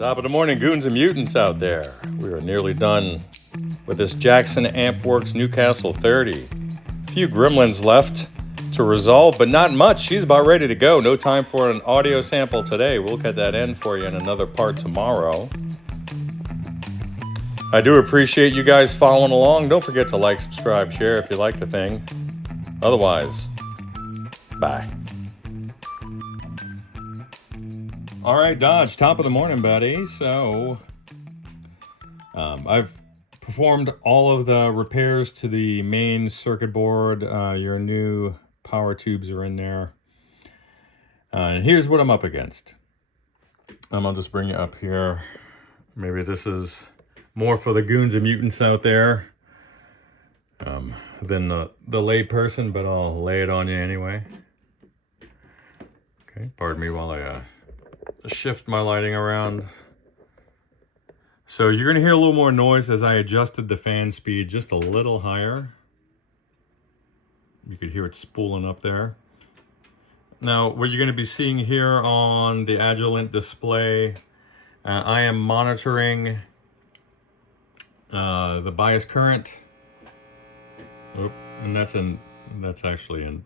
Top of the morning, goons and mutants out there. We are nearly done with this Jackson Ampworks Newcastle 30. A few gremlins left to resolve, but not much. She's about ready to go. No time for an audio sample today. We'll get that in for you in another part tomorrow. I do appreciate you guys following along. Don't forget to like, subscribe, share if you like the thing. Otherwise, bye. All right, Dodge, top of the morning, buddy. So, I've performed all of the repairs to the main circuit board. Your new power tubes are in there. And here's what I'm up against. I'll just bring you up here. Maybe this is more for the goons and mutants out there than the lay person, but I'll lay it on you anyway. Okay, pardon me while I shift my lighting around. So you're going to hear a little more noise as I adjusted the fan speed just a little higher. You could hear it spooling up there. Now, what you're going to be seeing here on the Agilent display, I am monitoring the bias current. Oh, and that's actually an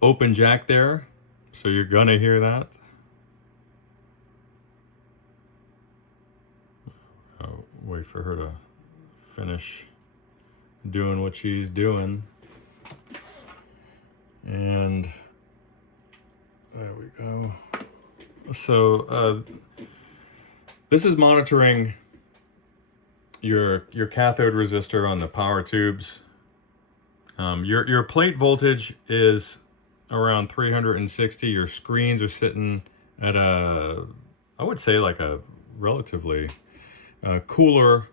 open jack there. So you're going to hear that. Wait for her to finish doing what she's doing. And there we go. So this is monitoring your cathode resistor on the power tubes. Your plate voltage is around 360. Your screens are sitting at I would say like a relatively cooler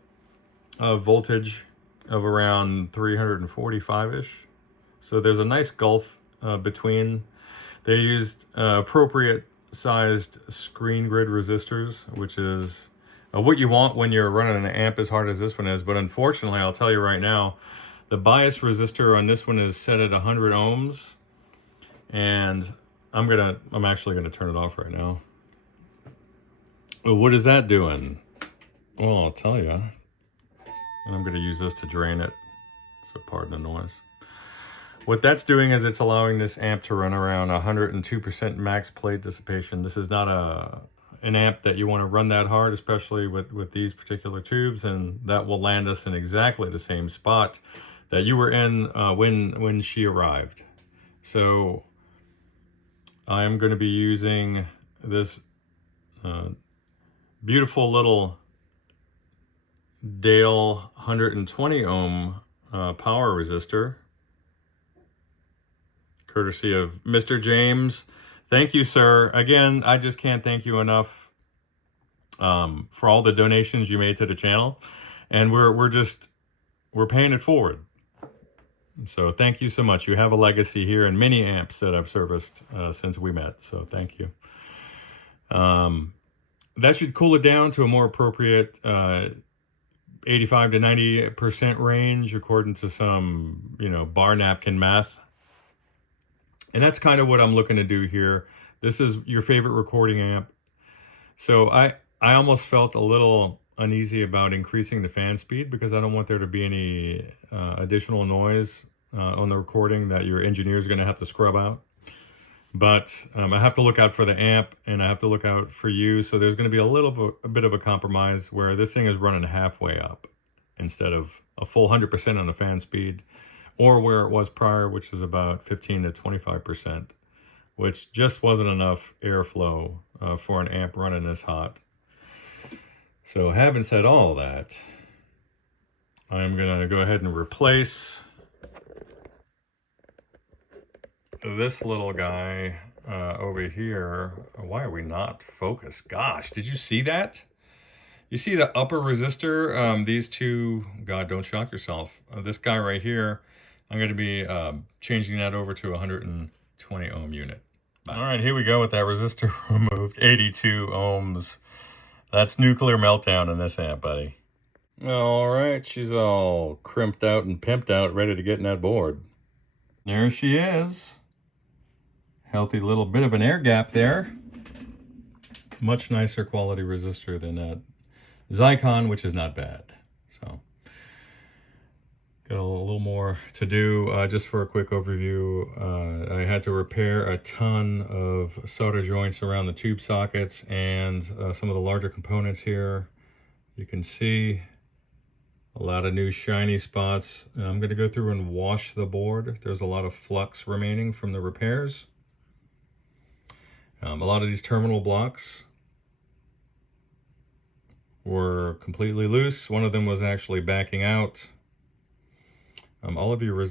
voltage of around 345-ish. So there's a nice gulf between. They used appropriate sized screen grid resistors, which is what you want when you're running an amp as hard as this one is. But unfortunately, I'll tell you right now, the bias resistor on this one is set at 100 ohms. And I'm actually gonna turn it off right now. What is that doing? Well, I'll tell you. And I'm going to use this to drain it, so pardon the noise. What that's doing is it's allowing this amp to run around 102% max plate dissipation. This is not an amp that you want to run that hard, especially with these particular tubes, and that will land us in exactly the same spot that you were in when she arrived. So I am going to be using this beautiful little Dale 120 ohm power resistor, courtesy of Mr. James. Thank you, sir. Again, I just can't thank you enough for all the donations you made to the channel, and we're paying it forward. So thank you so much. You have a legacy here and many amps that I've serviced since we met. So thank you. That should cool it down to a more appropriate 85 to 90% range, according to some, bar napkin math. And that's kind of what I'm looking to do here. This is your favorite recording amp. So I almost felt a little uneasy about increasing the fan speed because I don't want there to be any additional noise on the recording that your engineer is going to have to scrub out. But I have to look out for the amp and I have to look out for you. So there's going to be a bit of a compromise where this thing is running halfway up instead of a full 100% on the fan speed, or where it was prior, which is about 15 to 25%, which just wasn't enough airflow for an amp running this hot. So having said all that, I'm going to go ahead and replace this little guy over here. Why are we not focused? Gosh, did you see that? You see the upper resistor? These two, God, don't shock yourself. This guy right here, I'm going to be changing that over to a 120 ohm unit. All right, here we go with that resistor removed. 82 ohms. That's nuclear meltdown in this amp, buddy. All right, she's all crimped out and pimped out, ready to get in that board. There she is. Healthy little bit of an air gap there. Much nicer quality resistor than that Zycon, which is not bad. So got a little more to do. Just for a quick overview, I had to repair a ton of solder joints around the tube sockets and some of the larger components here. You can see a lot of new shiny spots. I'm going to go through and wash the board. There's a lot of flux remaining from the repairs. A lot of these terminal blocks were completely loose. One of them was actually backing out. All of your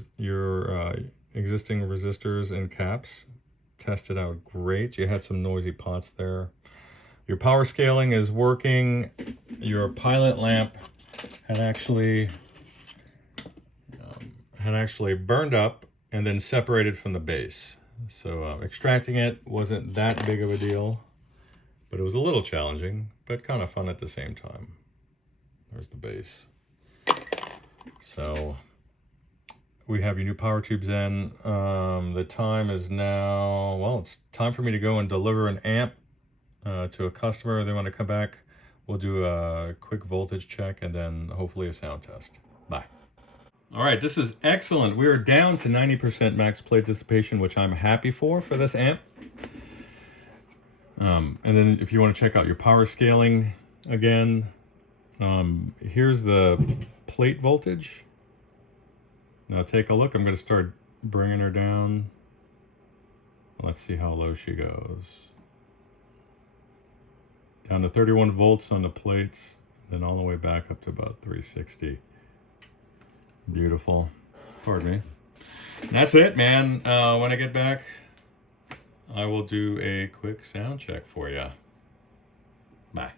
existing resistors and caps tested out great. You had some noisy pots there. Your power scaling is working. Your pilot lamp had actually burned up and then separated from the base. So extracting it wasn't that big of a deal, but it was a little challenging, but kind of fun at the same time. There's the base. So we have your new power tubes in. The time is now, well, it's time for me to go and deliver an amp to a customer. They want to come back. We'll do a quick voltage check and then hopefully a sound test. Bye. All right, this is excellent. We are down to 90% max plate dissipation, which I'm happy for this amp. And then if you want to check out your power scaling again, here's the plate voltage. Now take a look. I'm going to start bringing her down. Let's see how low she goes. Down to 31 volts on the plates, then all the way back up to about 360. Beautiful. Pardon me. And that's it, man. When I get back, I will do a quick sound check for you. Bye.